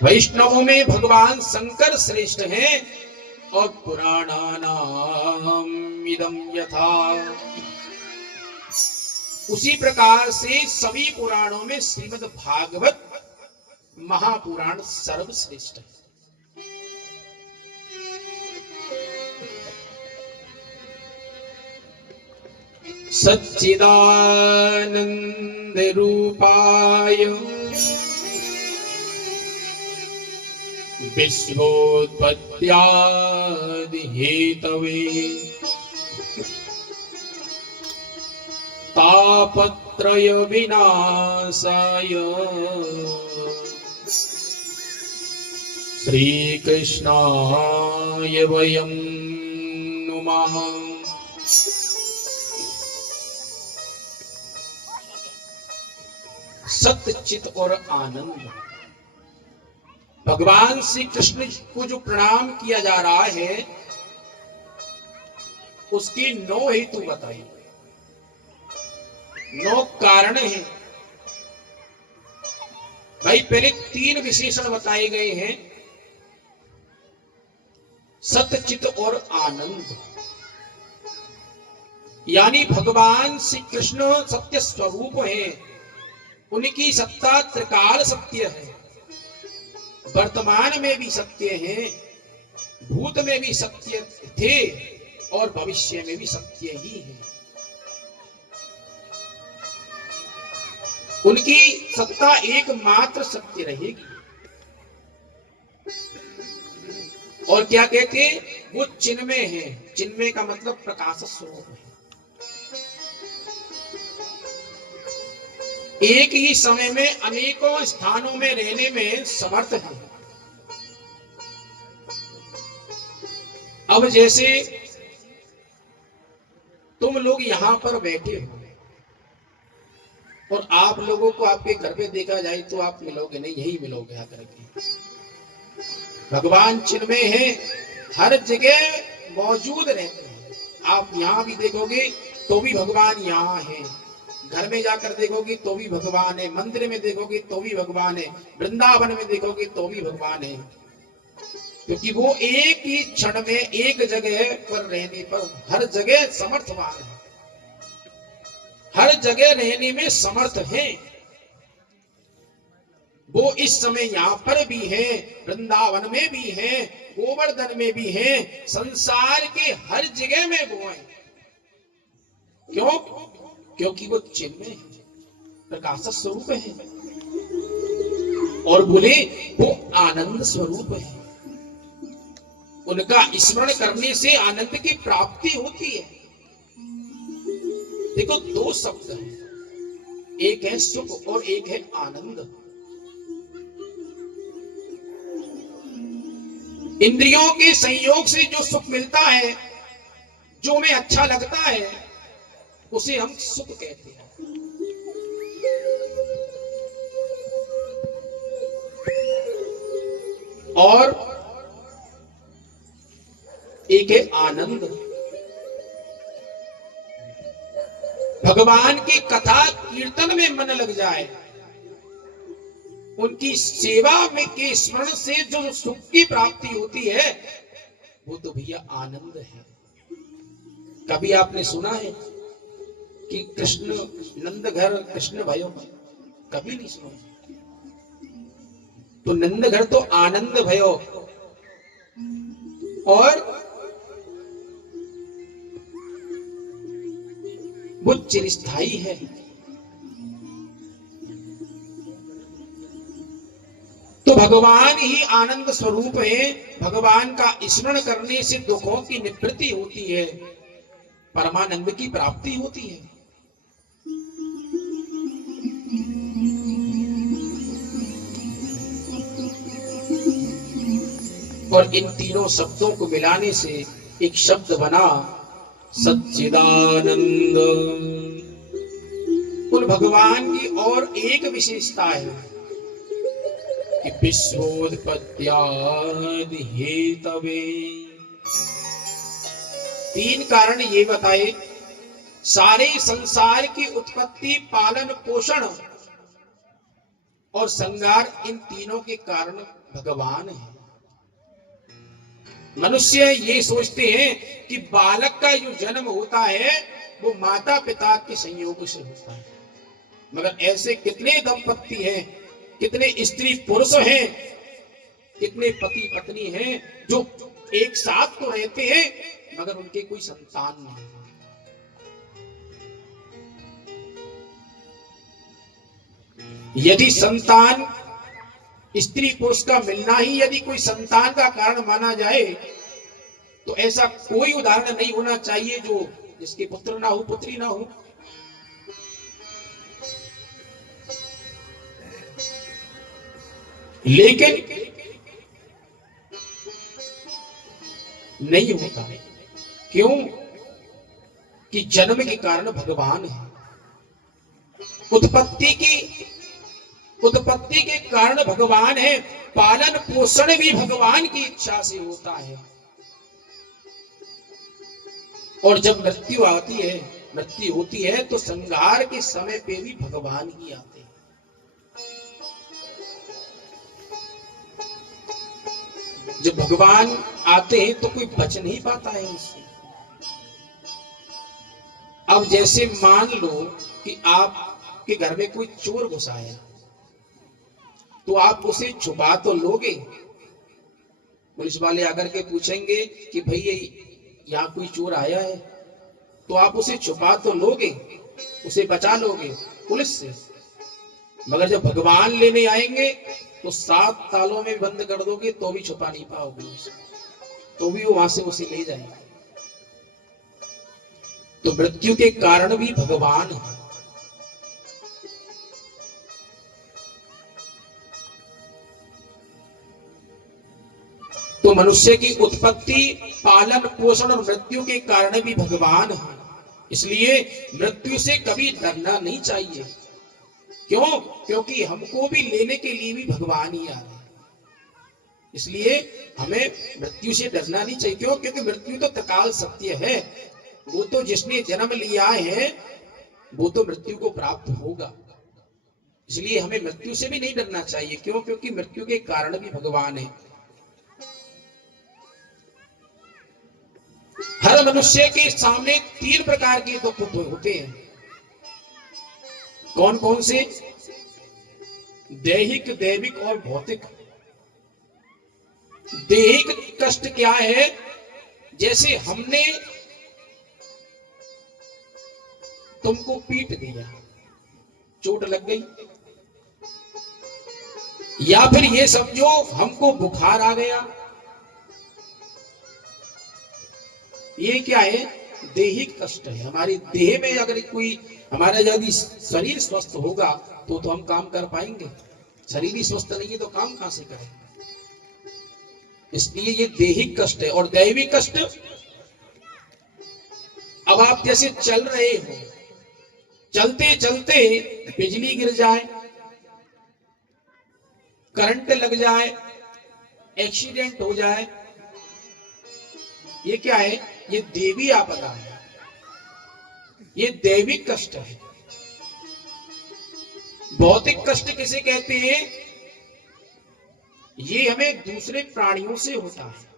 वैष्णवों में भगवान शंकर श्रेष्ठ हैं और पुराणानाम इदं यथा, उसी प्रकार से सभी पुराणों में श्रीमद् भागवत महापुराण सर्वश्रेष्ठ है। सच्चिदानंद रूपाय विश्वोत्पत्त्यादि हेतवे तापत्रय विनाशाय श्रीकृष्णाय वयं नुमः। सत्य चित और आनंद, भगवान श्री कृष्ण को जो प्रणाम किया जा रहा है उसकी 9 हेतु बताई, 9 कारण हैं। भाई पहले 3 विशेषण बताए गए हैं, सत्य चित और आनंद, यानी भगवान श्री कृष्ण सत्य स्वरूप है, उनकी सत्ता त्रिकाल सत्य है, वर्तमान में भी सत्य है, भूत में भी सत्य थे और भविष्य में भी सत्य ही है। उनकी सत्ता एकमात्र सत्य रहेगी। और क्या कहते, वो चिन्मय है। चिन्मय का मतलब प्रकाश स्वरूप है। एक ही समय में अनेकों स्थानों में रहने में समर्थ है। अब जैसे तुम लोग यहां पर बैठे हो और आप लोगों को आपके घर पे देखा जाए तो आप मिलोगे नहीं, यही मिलोगे आकर के। भगवान चिन्मय है, हर जगह मौजूद रहते हैं। आप यहां भी देखोगे तो भी भगवान यहां है, घर में जाकर देखोगे तो भी भगवान है, मंदिर में देखोगे तो भी भगवान है, वृंदावन में देखोगे तो भी भगवान है, क्योंकि वो एक ही क्षण में एक जगह पर रहने पर हर जगह समर्थवान है, हर जगह रहने में समर्थ है। वो इस समय यहां पर भी है, वृंदावन में भी है, गोवर्धन में भी है, संसार के हर जगह में वो है। क्यों? क्योंकि वो चिन्मय है, प्रकाश स्वरूप है, और बोले वो आनंद स्वरूप है। उनका स्मरण करने से आनंद की प्राप्ति होती है। देखो 2 शब्द हैं, एक है सुख और एक है आनंद। इंद्रियों के संयोग से जो सुख मिलता है, जो हमें अच्छा लगता है, उसे हम सुख कहते हैं। और एक है आनंद। भगवान की कथा कीर्तन में मन लग जाए, उनकी सेवा में के स्मरण से जो सुख की प्राप्ति होती है, वो तो भैया आनंद है। कभी आपने सुना है कि कृष्ण नंद घर कृष्ण भयो? कभी नहीं सुना। तो नंद घर तो आनंद भयो, और वो चिरस्थायी है। तो भगवान ही आनंद स्वरूप है। भगवान का स्मरण करने से दुखों की निवृत्ति होती है, परमानंद की प्राप्ति होती है। और इन तीनों शब्दों को मिलाने से एक शब्द बना सच्चिदानंद। उन भगवान की और एक विशेषता है कि विश्वोत्पत्त्यादि हेतवे, 3 कारण ये बताए, सारे संसार की उत्पत्ति, पालन, पोषण और संगार, इन तीनों के कारण भगवान है। मनुष्य ये सोचते हैं कि बालक का जो जन्म होता है वो माता पिता के संयोग से होता है, मगर ऐसे कितने दंपत्ति हैं, कितने स्त्री पुरुष हैं, कितने पति पत्नी हैं जो एक साथ तो रहते हैं मगर उनके कोई संतान नहीं। यदि संतान स्त्री पुरुष का मिलना ही यदि कोई संतान का कारण माना जाए तो ऐसा कोई उदाहरण नहीं होना चाहिए जो जिसके पुत्र ना हो, पुत्री ना हो। लेकिन नहीं होता। क्यों? कि जन्म के कारण भगवान है। उत्पत्ति के कारण भगवान है। पालन पोषण भी भगवान की इच्छा से होता है। और जब मृत्यु आती है, मृत्यु होती है तो संहार के समय पे भी भगवान ही आते हैं। जब भगवान आते हैं तो कोई बच नहीं पाता है उससे। अब जैसे मान लो कि आपके घर में कोई चोर घुसा है तो आप उसे छुपा तो लोगे। पुलिस वाले आकर के पूछेंगे कि भाई यहाँ कोई चोर आया है, तो आप उसे छुपा तो लोगे, उसे बचा लोगे पुलिस से। मगर जब भगवान लेने आएंगे तो 7 तालों में बंद कर दोगे तो भी छुपा नहीं पाओगे उसे, तो भी वो वहां से उसे ले जाएंगे। तो मृत्यु के कारण भी भगवान है। तो मनुष्य की उत्पत्ति, पालन पोषण और मृत्यु के कारण भी भगवान है। इसलिए मृत्यु से कभी डरना नहीं चाहिए। क्यों? क्योंकि हमको भी लेने के लिए भी भगवान ही आ रहे हैं। इसलिए हमें मृत्यु से डरना नहीं चाहिए। क्यों? क्योंकि मृत्यु तो तत्काल सत्य है। वो तो जिसने जन्म लिया है वो तो मृत्यु को प्राप्त होगा। इसलिए हमें मृत्यु से भी नहीं डरना चाहिए। क्यों? क्योंकि मृत्यु के कारण भी भगवान है। हर मनुष्य के सामने 3 प्रकार के दुख होते हैं। कौन कौन से? दैहिक, दैविक और भौतिक। दैहिक कष्ट क्या है? जैसे हमने तुमको पीट दिया, चोट लग गई, या फिर ये समझो हमको बुखार आ गया, ये क्या है? दैहिक कष्ट है। हमारी देह में अगर कोई, हमारा यदि शरीर स्वस्थ होगा तो हम काम कर पाएंगे। शरीर ही स्वस्थ नहीं है तो काम कहां से करें? इसलिए ये दैहिक कष्ट है। और दैविक कष्ट, अब आप जैसे चल रहे हो, चलते चलते बिजली गिर जाए, करंट लग जाए, एक्सीडेंट हो जाए, ये क्या है? ये देवी आपदा है, ये दैविक कष्ट है। भौतिक कष्ट किसे कहते हैं? ये हमें दूसरे प्राणियों से होता है।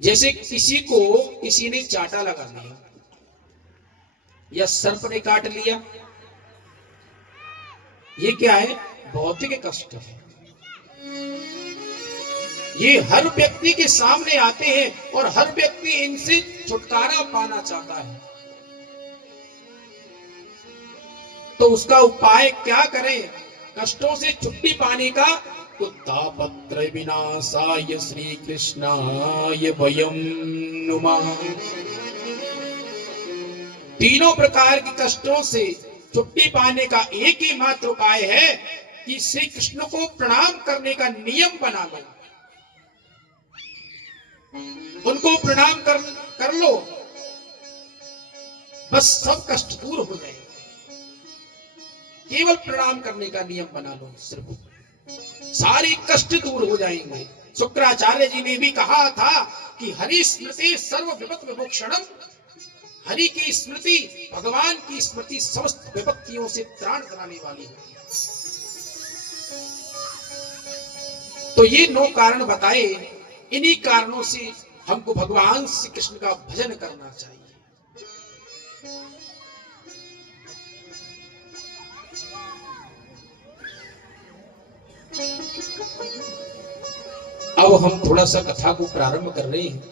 जैसे किसी ने चाटा लगा दिया या सर्प ने काट लिया, ये क्या है? भौतिक कष्ट है। ये हर व्यक्ति के सामने आते हैं और हर व्यक्ति इनसे छुटकारा पाना चाहता है। तो उसका उपाय क्या करें कष्टों से छुट्टी पाने का? तो तापत्रय विनाशाय श्री कृष्णाय वयं नुमः। तीनों प्रकार के कष्टों से छुट्टी पाने का एक ही मात्र उपाय है कि श्री कृष्ण को प्रणाम करने का नियम बना लो। उनको प्रणाम कर लो, बस सब कष्ट दूर हो जाए। केवल प्रणाम करने का नियम बना लो, सिर्फ सारे कष्ट दूर हो जाएंगे। शुक्राचार्य जी ने भी कहा था कि हरि स्मृति सर्व विपत् विमोक्षणम। हरि की स्मृति, भगवान की स्मृति समस्त विपत्तियों से त्राण कराने वाली होती है। तो ये 9 कारण बताए, इन्हीं कारणों से हमको भगवान श्री कृष्ण का भजन करना चाहिए। अब हम थोड़ा सा कथा को प्रारंभ कर रहे हैं।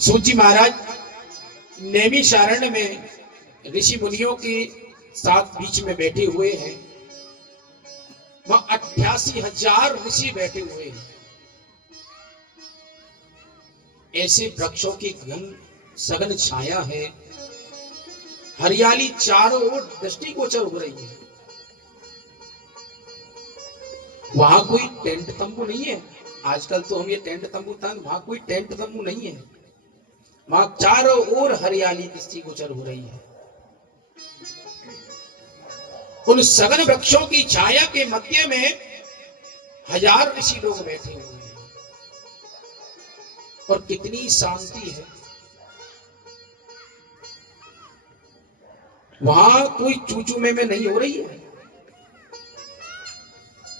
सूत जी महाराज नैमिषारण्य में ऋषि मुनियों के साथ बीच में बैठे हुए हैं। वह 88,000 ऋषि बैठे हुए हैं। ऐसे वृक्षों की घन सघन छाया है, हरियाली चारों ओर दृष्टिगोचर हो रही है। वहां कोई टेंट तंबू नहीं है। आजकल तो हम ये टेंट तंबू था, वहां कोई टेंट तंबू नहीं है। वहां चारों ओर हरियाली दृष्टिगोचर हो रही है। उन सघन वृक्षों की छाया के मध्य में 1000 ऋषि लोग बैठे हुए हैं। और कितनी शांति है। वहां कोई चूचू में नहीं हो रही है।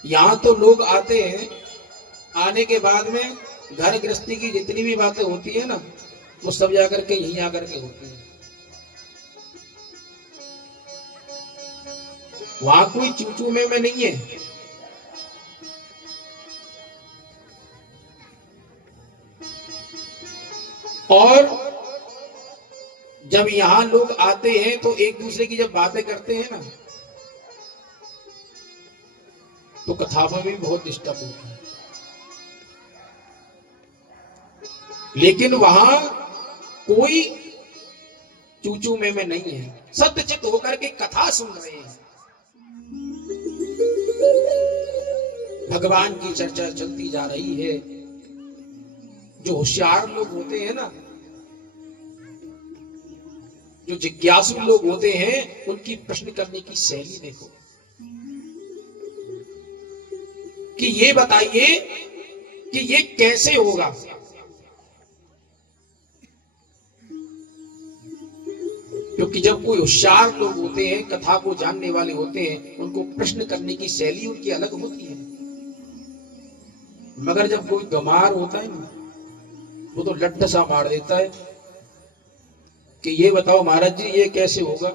यहां तो लोग आते हैं, आने के बाद में घर गृहस्थी की जितनी भी बातें होती है ना, वो सब जाकर के यहीं आकर के होती है। वहां कोई चूचू में नहीं है। और जब यहां लोग आते हैं तो एक दूसरे की जब बातें करते हैं ना, तो कथा में भी बहुत डिस्टर्ब होता है। लेकिन वहां कोई चूचू में नहीं है। सत्यचित होकर के कथा सुन रहे हैं। भगवान की चर्चा चलती जा रही है। जो होशियार लोग होते हैं ना, जो जिज्ञासु लोग होते हैं, उनकी प्रश्न करने की शैली देखो कि ये बताइए कि ये कैसे होगा। क्योंकि जब कोई होशियार लोग होते हैं, कथा को जानने वाले होते हैं, उनको प्रश्न करने की शैली उनकी अलग होती है। मगर जब कोई गमार होता है ना, वो तो लड्ढ सा मार देता है कि ये बताओ महाराज जी ये कैसे होगा,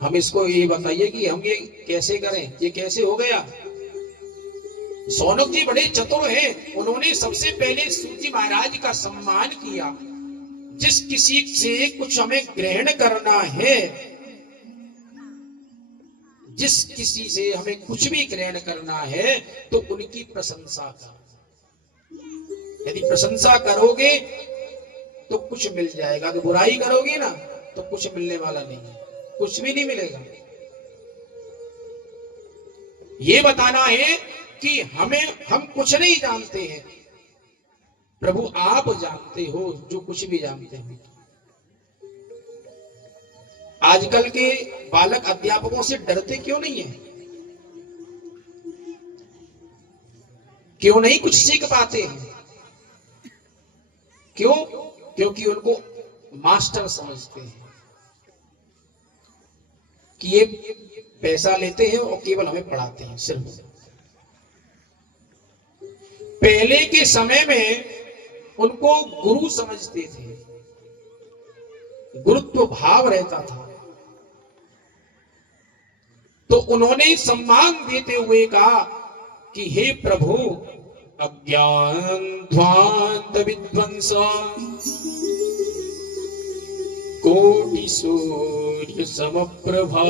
हम इसको ये बताइए कि हम ये कैसे करें, ये कैसे हो गया। सौनक जी बड़े चतुर हैं। उन्होंने सबसे पहले सूत जी महाराज का सम्मान किया। जिस किसी से कुछ हमें ग्रहण करना है, जिस किसी से हमें कुछ भी ग्रहण करना है, तो उनकी प्रशंसा करो। यदि प्रशंसा करोगे तो कुछ मिल जाएगा, अगर बुराई करोगे ना तो कुछ मिलने वाला नहीं है, कुछ भी नहीं मिलेगा। ये बताना है कि हम कुछ नहीं जानते हैं, प्रभु आप जानते हो जो कुछ भी जानते हैं। आजकल के बालक अध्यापकों से डरते क्यों नहीं है? क्यों नहीं कुछ सीख पाते हैं? क्यों? क्योंकि उनको मास्टर समझते हैं कि ये पैसा लेते हैं और केवल हमें पढ़ाते हैं सिर्फ। पहले के समय में उनको गुरु समझते थे, गुरुत्व भाव रहता था। तो उन्होंने सम्मान देते हुए कहा कि हे प्रभु, अज्ञान ध्वांत विध्वंस कोटि सूर्य समप्रभा।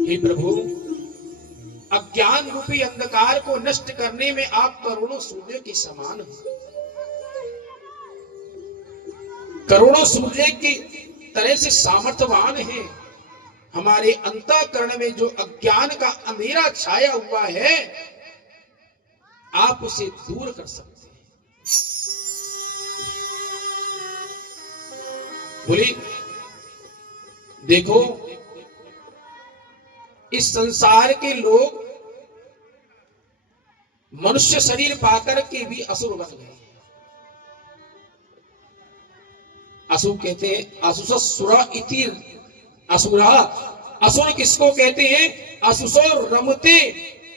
हे प्रभु, अज्ञान रूपी अंधकार को नष्ट करने में आप करोड़ों सूर्य के समान हो। करोड़ों सूर्य की तरह से सामर्थ्यवान है। हमारे अंतःकरण में जो अज्ञान का अंधेरा छाया हुआ है, आप उसे दूर कर सकते हैं। बोले देखो, इस संसार के लोग मनुष्य शरीर पाकर के भी असुर बन गए। असुर कहते हैं असुसुरा इति असुरा असुर किसको कहते हैं? असुसो रमते,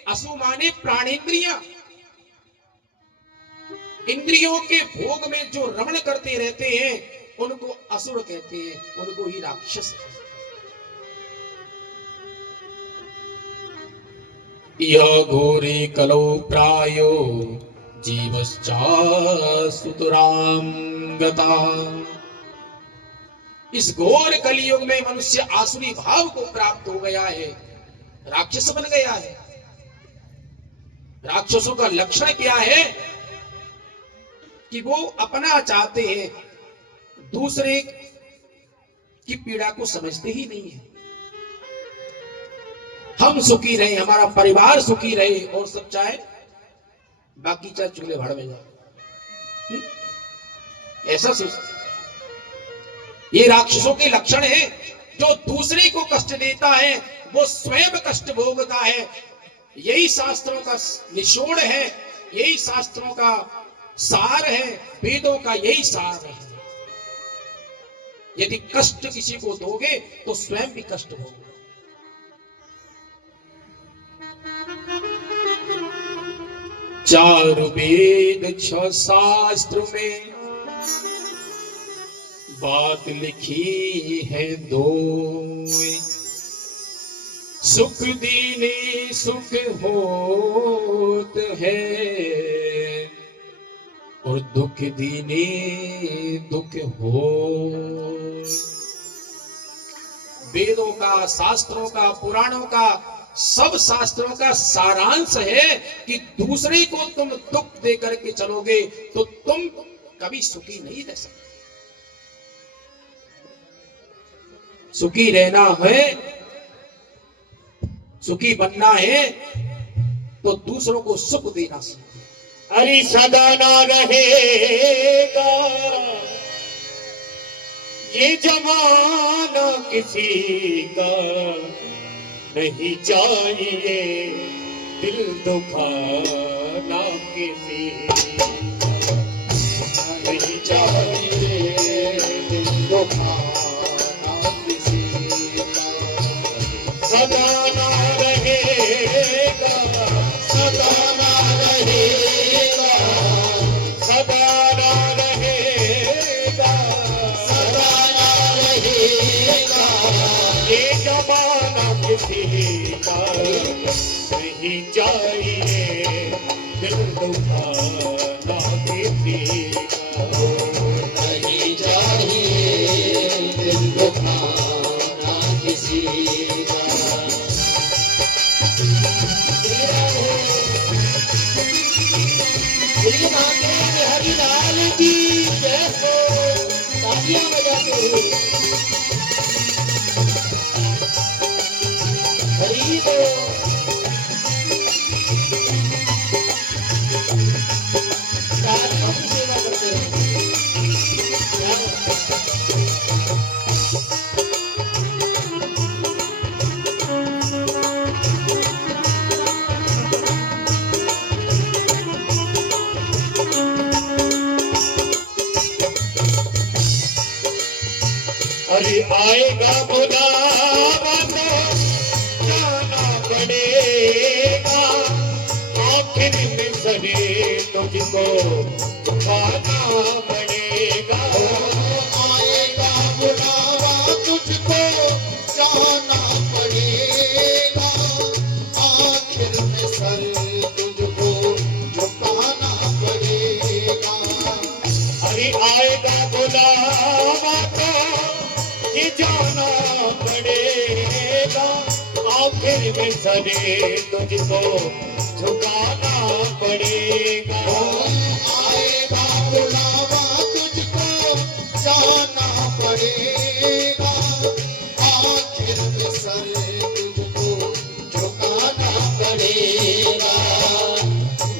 असु माने प्राणेंद्रिया, इंद्रियों के भोग में जो रमण करते रहते हैं उनको असुर कहते हैं, उनको ही राक्षस। यह घोरे कलो प्रायो जीवश्चासुतराम गता। इस घोर कलियुग में मनुष्य आसुरी भाव को प्राप्त हो गया है, राक्षस बन गया है। राक्षसों का लक्षण क्या है कि वो अपना चाहते हैं, दूसरे की पीड़ा को समझते ही नहीं है। हम सुखी रहे, हमारा परिवार सुखी रहे, और सब चाहे बाकी चाहे चूल्हे भाड़ में जाए, ऐसा सोचते। ये राक्षसों के लक्षण है। जो दूसरे को कष्ट देता है वो स्वयं कष्ट भोगता है। यही शास्त्रों का निचोड़ है, यही शास्त्रों का सार है, वेदों का यही सार है। यदि कष्ट किसी को दोगे तो स्वयं भी कष्ट भोगोगे। चार वेद 6 शास्त्र में बात लिखी है दो, सुख दीने सुख होत है और दुख दीने दुख हो। वेदों का, शास्त्रों का, पुराणों का, सब शास्त्रों का सारांश है कि दूसरे को तुम दुख दे करके चलोगे तो तुम कभी सुखी नहीं रह सकते। सुखी रहना है, सुखी बनना है तो दूसरों को सुख देना सीखो। अरे सदा ना रहेगा ये जमाना किसी का, नहीं चाहिए दिल दुखाना किसी का, नहीं चाहिए दिल दुखाना किसी का। सदा ना रहेगा, सदा ना रहेगा, सदा ना रहेगा, सदा ना रहेगा ये जमाना किसी का, नहीं चाहिए दिल दुखाना किसी का, नहीं चाहिए दिल दुखाना किसी का। हरि लाल की जय हो, तालियां बजाते हो। हरि बोल। हम सेवा करते हैं। अरे आएगा बुलावा तो जाना पड़ेगा, आखिर में सरे तुझको पाना पड़ेगा। आएगा बुलावा तुझको जाना पड़ेगा, आखिर में सर तुझको झुकाना पड़ेगा। अरे आएगा बुलावा तो ये जाना पड़ेगा, आखिर में सरे तुझको झुकाना पड़ेगा। आएगा बुलावा तुझको जाना पड़ेगा, आखिर में सरे तुझको झुकाना पड़ेगा।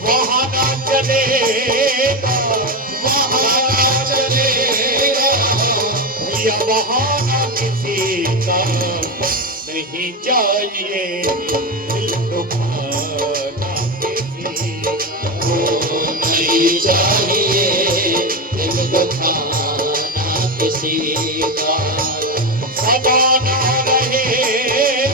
वहाँ ना चलेगा, वहाँ ना चलेगा या बहाना किसी का, नहीं चाहिए दिल दुखाना किसी का, नहीं चाहिए दिल दुखाना किसी का। सदा ना रहे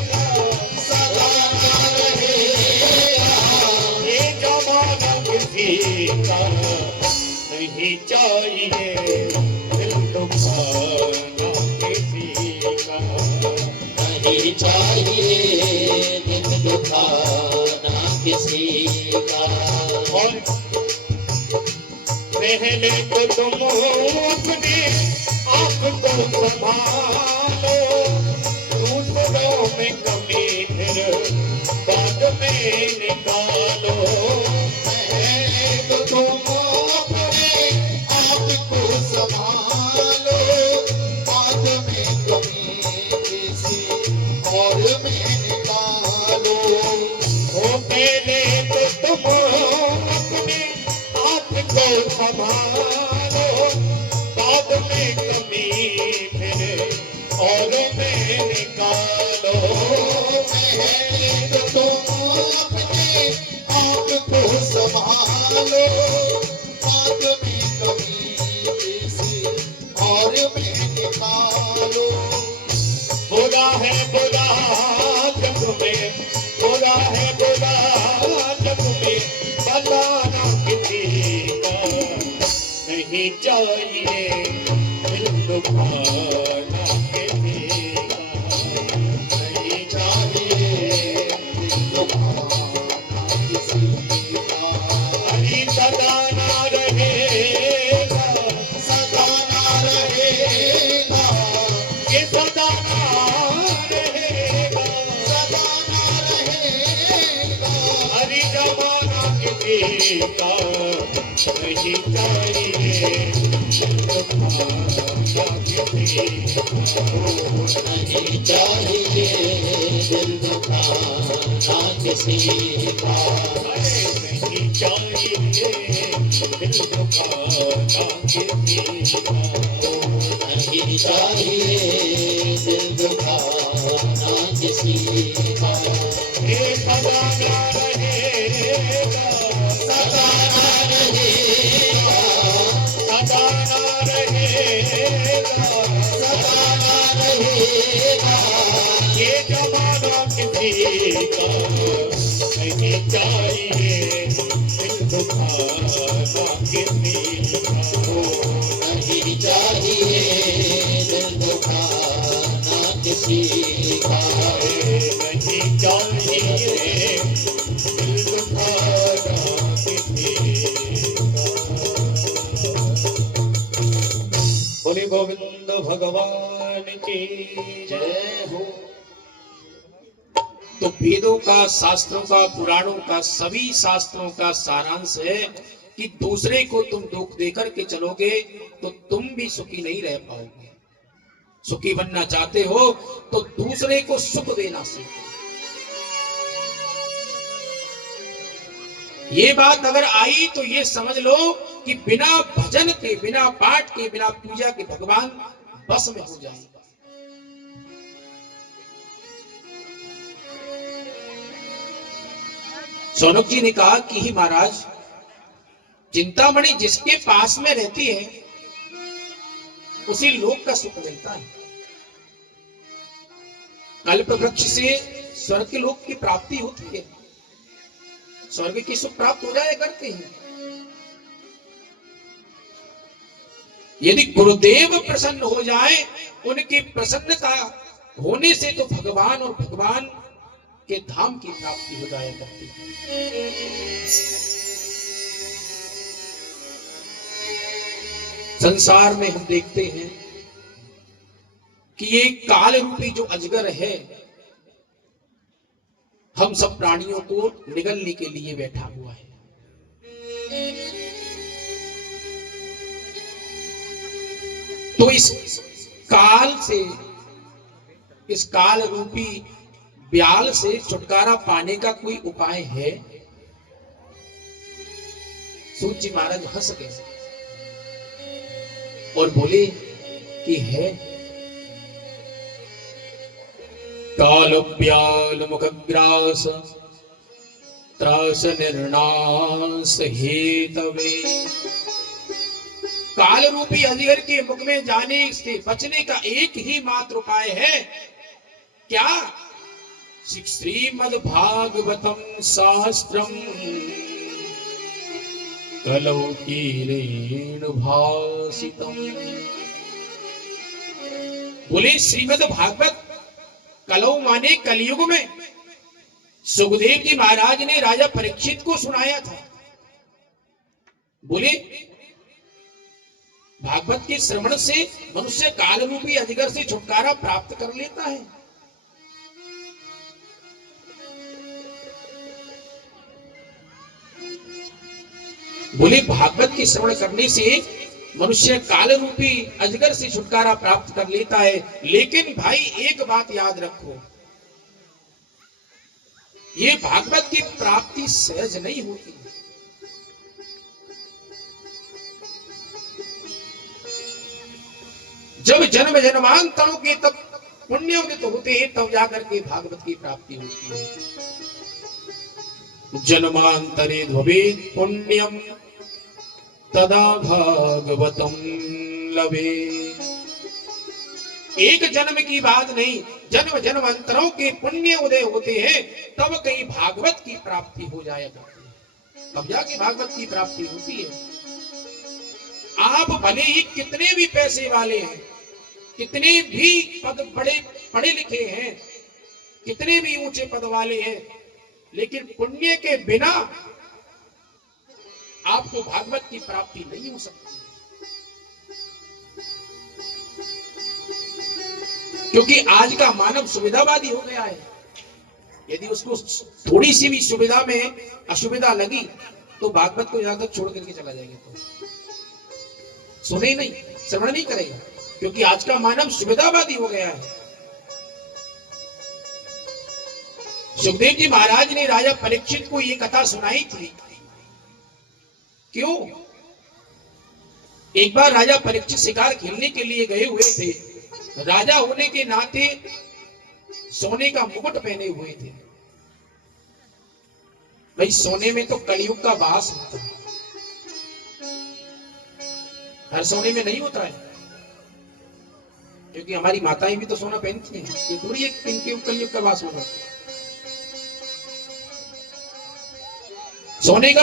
नहीं चाहिए दिल दुखाना किसी का, नहीं चाहिए दिल दुखाना किसी का। और पहले तो तुम अपने आप को संभालो, दूसरों में कमी फिर बाद में निकालो। पहले तो तुम अपने आप को संभालो, बाद में कमी किसी और में निकालो। ओ पहले तो तुम अपने आप को संभालो, बाद में कमी फिर और में निकालो। पहले तो तुम अपने आप को संभालो, बाद में कमी किसी और में निकालो। बुरा है बुरा जग में, बुरा है बुरा जग में, बताना किसी का नहीं चाहिए दिल दुखाना किसी का, नहीं चाहिए दिल दुखाना किसी का। हरी सदा ना रहेगा, सदा ना रहेगा, ये सदा ना रहेगा, सदा ना रहेगा। हरी जमाना किसी का नहीं चाहिए दिल दुखाना किसी का। नहीं चाहिए दिल दुखाना किसी का। नहीं चाहिए दिल दुखाना किसी का। नहीं चाहिए दिल दुखाना किसी का। ये सदा ना रहेगा, सदा ना रहेगा, सदा ना रहेगा, सदा ना रहेगा। ये जमाना किसी का नहीं चाहिए दिल दुखाना किसी का। नहीं चाहिए दिल दुखाना किसी का। नहीं चाहिए दिल दुखाना किसी का। बोले गोविंद भगवान की जय। जय हो। तो वेदों का, शास्त्रों का, पुराणों का, सभी शास्त्रों का सारांश है कि दूसरे को तुम दुख देकर के चलोगे तो तुम भी सुखी नहीं रह पाओगे। सुखी बनना चाहते हो तो दूसरे को सुख देना सीखो। ये बात अगर आई तो ये समझ लो कि बिना भजन के, बिना पाठ के, बिना पूजा के भगवान बस में हो जाएगा। सौनक जी ने कहा कि ही महाराज, चिंतामणि जिसके पास में रहती है उसी लोक का सुख मिलता है। कल्प वृक्ष से स्वर्ग के लोक की प्राप्ति होती है, स्वर्ग की सुख प्राप्त हो जाया करते हैं। यदि गुरुदेव प्रसन्न हो जाए, उनकी प्रसन्नता होने से तो भगवान और भगवान के धाम की प्राप्ति हो जाया करती है। संसार में हम देखते हैं कि ये काल रूपी जो अजगर है, हम सब प्राणियों को निगलने के लिए बैठा हुआ है। तो इस काल से, इस काल रूपी ब्याल से छुटकारा पाने का कोई उपाय है? सूत जी महाराज हंस गए और बोले कि है। काल ब्याल मुखग्रास त्रास निर्नाश हेतवे। काल रूपी अजगर के मुख में जाने से बचने का एक ही मात्र उपाय है। क्या? श्रीमद् भागवतम शास्त्रम कलौ कीरेण भासितम। बोले श्रीमद् भागवत कलौ माने कलयुग में सुखदेव जी महाराज ने राजा परीक्षित को सुनाया था। बोले भागवत के श्रवण से मनुष्य काल रूपी अजगर से छुटकारा प्राप्त कर लेता है। बोले भागवत के श्रवण करने से मनुष्य काल रूपी अजगर से छुटकारा प्राप्त कर लेता है। लेकिन भाई एक बात याद रखो, ये भागवत की प्राप्ति सहज नहीं होती। जब जन्म जन्मांतरों के तब पुण्य उदित होते हैं, तब जाकर के भागवत की प्राप्ति होती है। जन्मांतरे भवेत् पुण्यम तदा भागवतम लभे। एक जन्म की बात नहीं, जन्म जन्मांतरों के पुण्य उदय होते हैं, तब कहीं भागवत की प्राप्ति हो जाया करती है, तब जाके भागवत की प्राप्ति होती है। आप भले ही कितने भी पैसे वाले हैं, कितने भी पद बड़े पढ़े लिखे हैं, कितने भी ऊंचे पद वाले हैं, लेकिन पुण्य के बिना आपको भागवत की प्राप्ति नहीं हो सकती। क्योंकि आज का मानव सुविधावादी हो गया है। यदि उसको थोड़ी सी भी सुविधा में असुविधा लगी तो भागवत को यहां तक छोड़ करके चला जाएगा, तो सुने नहीं, श्रवण नहीं करेगा, क्योंकि आज का मानव सुविधावादी हो गया है। सुखदेव जी महाराज ने राजा परीक्षित को यह कथा सुनाई थी। क्यों? एक बार राजा परीक्षित शिकार खेलने के लिए गए हुए थे। राजा होने के नाते सोने का मुकुट पहने हुए थे। भाई सोने में तो कलयुग का वास होता है, हर सोने में नहीं होता है, क्योंकि हमारी माताएं भी तो सोना पहनती हैं। ये थोड़ी एक इनके कलयुग का वास होगा। सोने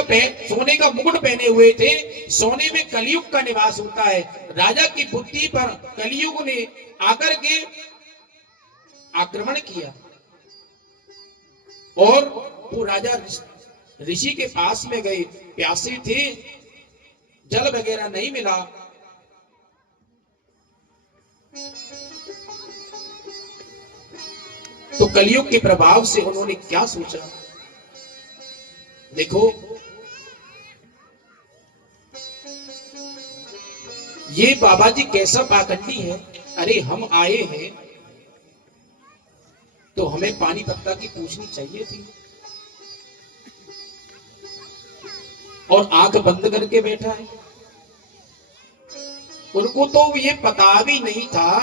का मुकुट पहने हुए थे। सोने में कलयुग का निवास होता है। राजा की बुद्धि पर कलयुग ने आकर के आक्रमण किया और वो राजा ऋषि के पास में गए, प्यासे थे, जल वगैरह नहीं मिला। तो कलयुग के प्रभाव से उन्होंने क्या सोचा, देखो ये बाबा जी कैसा पाखंडी है। अरे हम आए हैं तो हमें पानी पत्ता की पूछनी चाहिए थी, और आंख बंद करके बैठा है। उनको तो ये पता भी नहीं था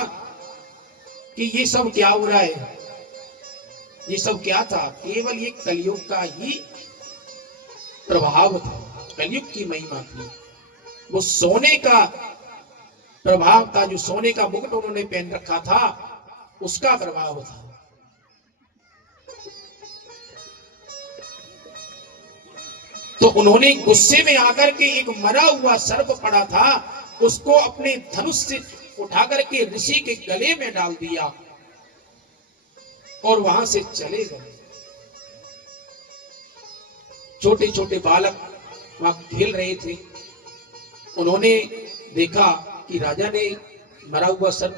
कि ये सब क्या हो रहा है। ये सब क्या था, केवल ये कलयुग का ही प्रभाव था, कलयुग की महिमा थी। वो सोने का प्रभाव था, जो सोने का मुकुट उन्होंने पहन रखा था, उसका प्रभाव था। तो उन्होंने गुस्से में आकर के एक मरा हुआ सर्प पड़ा था, उसको अपने धनुष से उठाकर के ऋषि के गले में डाल दिया और वहां से चले गए। छोटे छोटे बालक वहां खेल रहे थे। उन्होंने देखा कि राजा ने मरा हुआ सर्प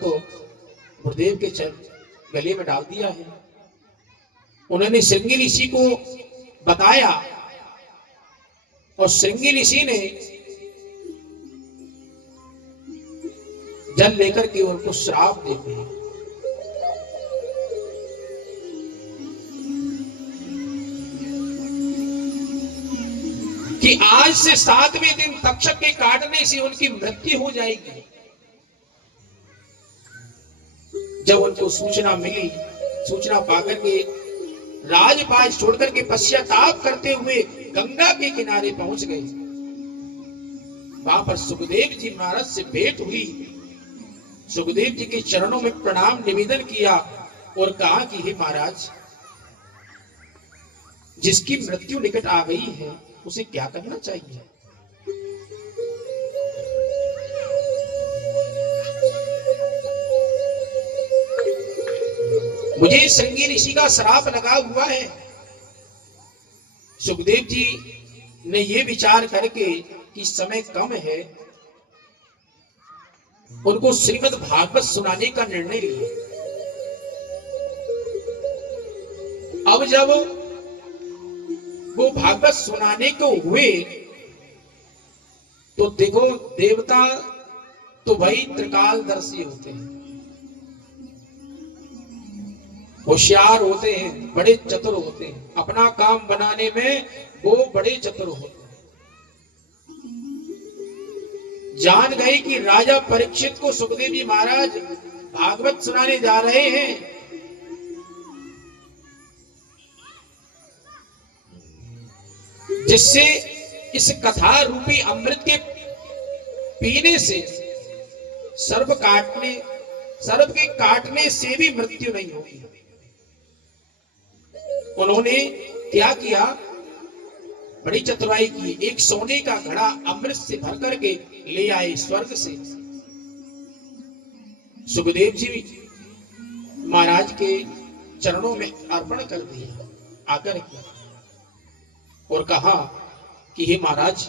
गुरुदेव के गले में डाल दिया है। उन्होंने श्रृंगी ऋषि को बताया और श्रृंगी ऋषि ने जल लेकर के उनको श्राप दे दिया। कि आज से 7वें दिन तक्षक के काटने से उनकी मृत्यु हो जाएगी। जब उनको सूचना मिली, सूचना पाकर के राजपाट छोड़कर के पश्चाताप करते हुए गंगा के किनारे पहुंच गए। वहां पर सुखदेव जी महाराज से भेंट हुई। सुखदेव जी के चरणों में प्रणाम निवेदन किया और कहा कि हे महाराज, जिसकी मृत्यु निकट आ गई है उसे क्या करना चाहिए। मुझे श्रृंगी ऋषि का श्राप लगा हुआ है। सुखदेव जी ने ये विचार करके कि समय कम है, उनको श्रीमद् भागवत सुनाने का निर्णय लिया। अब जब वो भागवत सुनाने को हुए तो देखो, देवता तो भाई त्रिकालदर्शी होते हैं, होशियार होते हैं, बड़े चतुर होते हैं, अपना काम बनाने में वो बड़े चतुर होते हैं। जान गए कि राजा परीक्षित को सुखदेव जी महाराज भागवत सुनाने जा रहे हैं, जिससे इस कथा रूपी अमृत के पीने से सर्प के काटने से भी मृत्यु नहीं होगी। उन्होंने क्या किया, बड़ी चतुराई की, एक सोने का घड़ा अमृत से भर करके ले आए स्वर्ग से। सुखदेव जी महाराज के चरणों में अर्पण कर दिया आकर के, और कहा कि हे महाराज,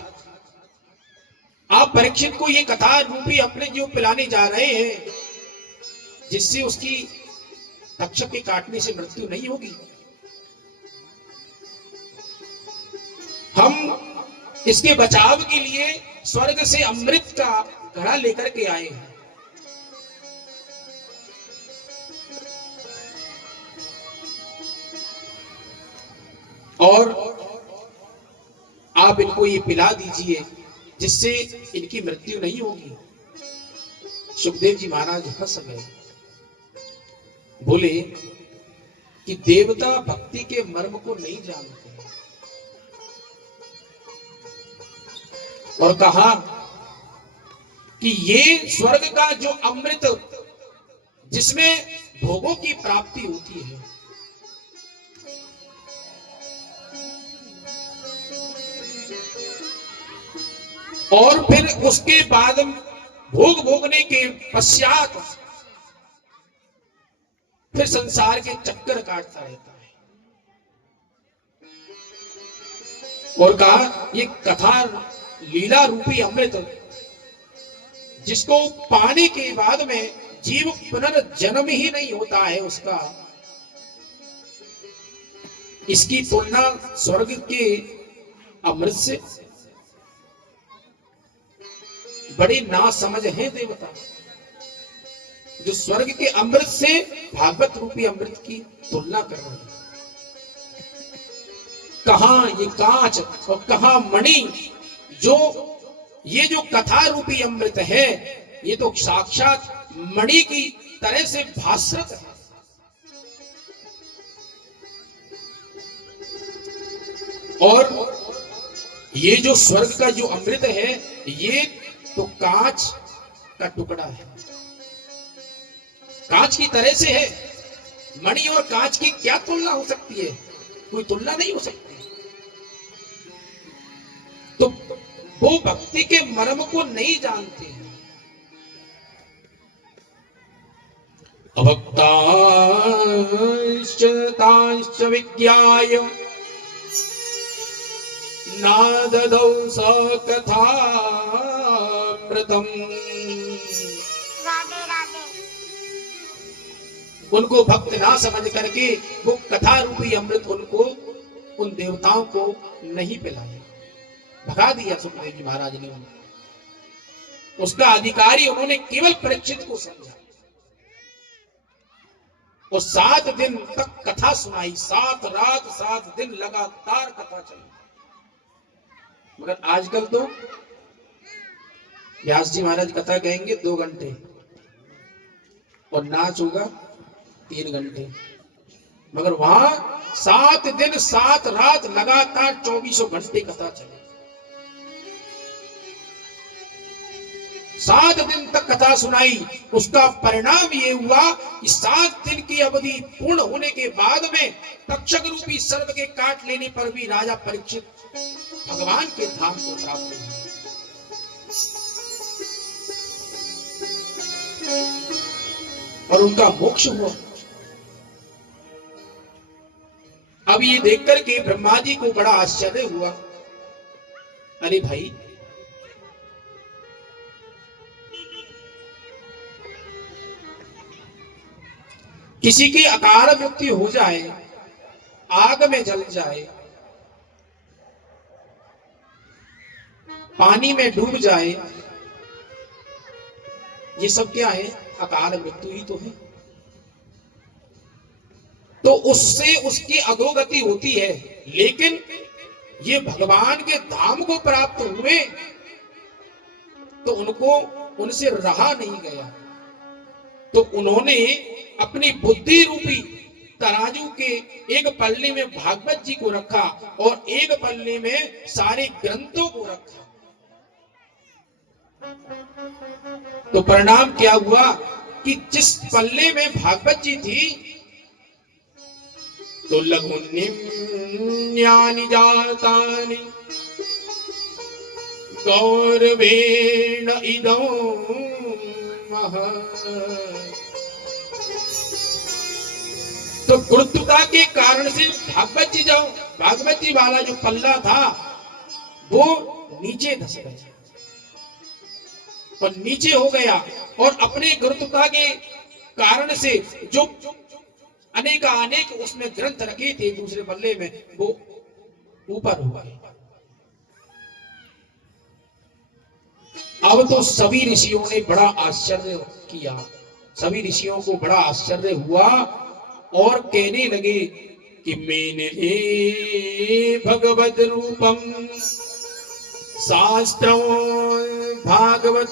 आप परीक्षित को ये कथा रूपी अपने जो पिलाने जा रहे हैं, जिससे उसकी तक्षक के काटने से मृत्यु नहीं होगी। हम इसके बचाव के लिए स्वर्ग से अमृत का घड़ा लेकर के आए हैं। और आप इनको ये पिला दीजिए, जिससे इनकी मृत्यु नहीं होगी। सुखदेव जी महाराज हंस गए, बोले कि देवता भक्ति के मर्म को नहीं जानते, और कहा कि ये स्वर्ग का जो अमृत जिसमें भोगों की प्राप्ति होती है, और फिर उसके बाद भोग भोगने के पश्चात फिर संसार के चक्कर काटता रहता है। और कहा ये कथा लीला रूपी अमृत, जिसको पाने के बाद में जीव पुनर्जन्म ही नहीं होता है उसका, इसकी तुलना स्वर्ग के अमृत से बड़े नासमझ हैं देवता, जो स्वर्ग के अमृत से भागवत रूपी अमृत की तुलना कर रहे हैं। कहां ये कांच और कहां मणि, जो ये जो कथा रूपी अमृत है, ये तो साक्षात मणि की तरह से भास्वत है। और ये जो स्वर्ग का जो अमृत है, ये तो कांच का टुकड़ा है, कांच की तरह से है। मणि और कांच की क्या तुलना हो सकती है? कोई तुलना नहीं हो सकती। तो वो भक्ति के मर्म को नहीं जानते हैं। अभक्ताश्च विज्ञाय नाददौ स कथामृतम्। उनको भक्त ना समझ करके वो कथा रूपी अमृत उनको, उन देवताओं को नहीं पिलाया, भगा दिया सुखदेव जी महाराज ने उनको। उसका अधिकारी उन्होंने केवल परीक्षित को समझा, और 7 दिन तक कथा सुनाई, 7 रात 7 दिन लगातार कथा चली। मगर आजकल तो व्यास जी महाराज कथा कहेंगे 2 घंटे, और नाच होगा 3 घंटे, मगर वहां 7 दिन 7 रात लगातार 24 घंटे कथा चली। 7 दिन तक कथा सुनाई। उसका परिणाम ये हुआ कि 7 दिन की अवधि पूर्ण होने के बाद में तक्षक रूपी सर्प के काट लेने पर भी राजा परीक्षित भगवान के धाम को प्राप्त हुए, और उनका मोक्ष हुआ। अब ये देख करके ब्रह्मा जी को बड़ा आश्चर्य हुआ। अरे भाई, किसी की अकाल मृत्यु हो जाए, आग में जल जाए, पानी में डूब जाए, ये सब क्या है? अकाल मृत्यु ही तो है। तो उससे उसकी अधोगति होती है। लेकिन ये भगवान के धाम को प्राप्त हुए तो उनको उनसे रहा नहीं गया, तो उन्होंने अपनी बुद्धि रूपी तराजू के एक पल्ले में भागवत जी को रखा और एक पल्ले में सारे ग्रंथों को रखा। तो परिणाम क्या हुआ कि जिस पल्ले में भागवत जी थी तो लघु निम्न्यानि जातानि गौरवेण इदं महत्। तो गुरुत्वता के कारण से भागवत जी वाला जो पल्ला था वो नीचे धस गया और नीचे हो गया, और अपने गुरुत्वता के कारण से जो अनेक उसमें ग्रंथ रखे थे दूसरे पल्ले में, वो ऊपर हो गए। अब तो सभी ऋषियों ने बड़ा आश्चर्य किया, सभी ऋषियों को बड़ा आश्चर्य हुआ और कहने लगे कि मैंने भगवत रूपम शास्त्रों भागवत